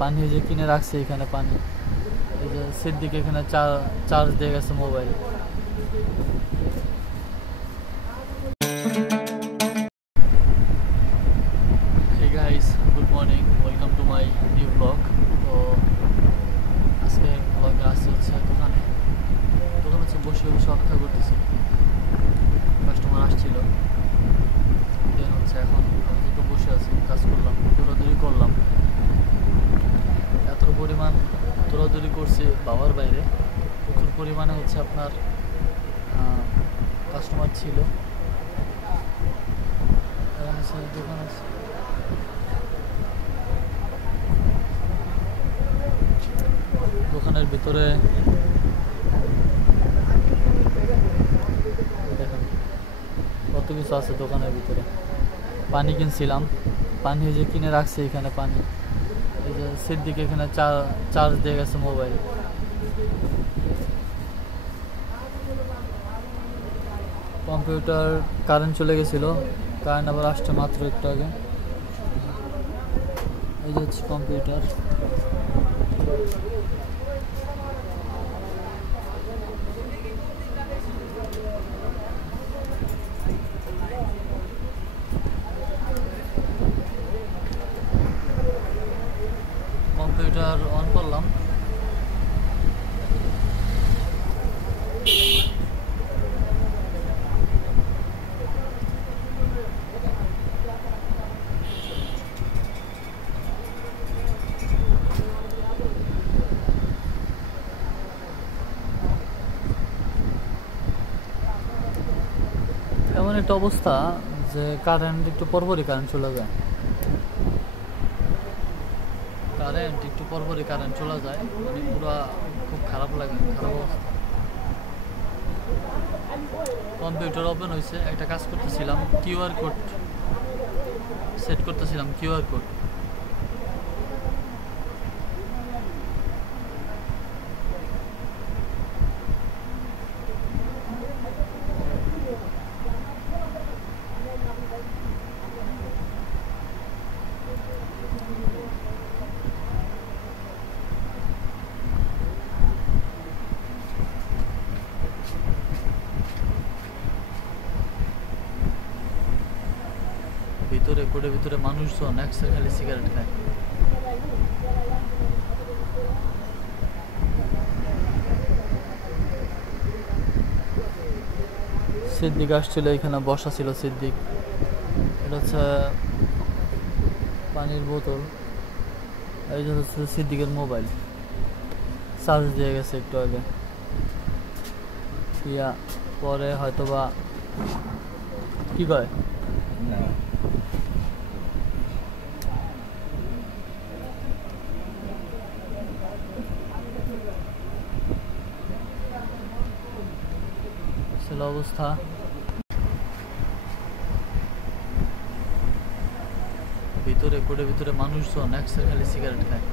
পানি যে কিনে রাখছে এখানে পানি, এই যে সিদ্দিক এখানে চার্জ দিয়ে গেছে mobile. Hey guys, good morning, welcome to my new vlog. তো আজকে ব্লগে আসছে হচ্ছে দোকানে হচ্ছে বসে অপেক্ষা করতেছি, কাস্টমার আসছিল। দেন হচ্ছে এখন আপাতত বসে আছি, কাজ করলাম, দৌড়াদৌড়ি করলাম। এত পরিমাণ দৌড়াদৌড়ি করছি বাবার বাইরে, প্রচুর পরিমাণে হচ্ছে আপনার কাস্টমার ছিল। দোকান আছে, দোকানের ভিতরে দেখেন কত কিছু আছে দোকানের ভিতরে। পানি কিনছিলাম, পানি যে কিনে রাখছে এখানে পানি, এই যে সিদ্দিক এখানে চার্জ দিয়ে গেছে মোবাইল। কম্পিউটার কারেন্ট চলে গেছিল, কারেন্ট আবার আসছে মাত্র একটু আগে। এই যে হচ্ছে কম্পিউটার। কম্পিউটার অন করলাম, এমন একটা অবস্থা যে কারেন্ট একটু পরপরই কারেন্ট চলে যায়, মানে পুরা খুব খারাপ লাগে, খারাপ অবস্থা। কম্পিউটার ওপেন হয়েছে, একটা কাজ করতেছিলাম, কিউআর কোড সেট করতেছিলাম, কিউআর কোড। ভিতরে কোডের ভিতরে মানুষজন একসাথে খালি সিগারেট খায়। সিদ্দিক আসছিল, এখানে বসা ছিল সিদ্দিক। এটা হচ্ছে পানির বোতল, এই যে হচ্ছে সিদ্দিকের মোবাইল, চার্জ দিয়ে গেছে একটু আগে। পরে হয়তো বা কি কয় ছিল অবস্থা। ভিতরে কোডের ভিতরে মানুষজন একসাথে খালি সিগারেট খায়।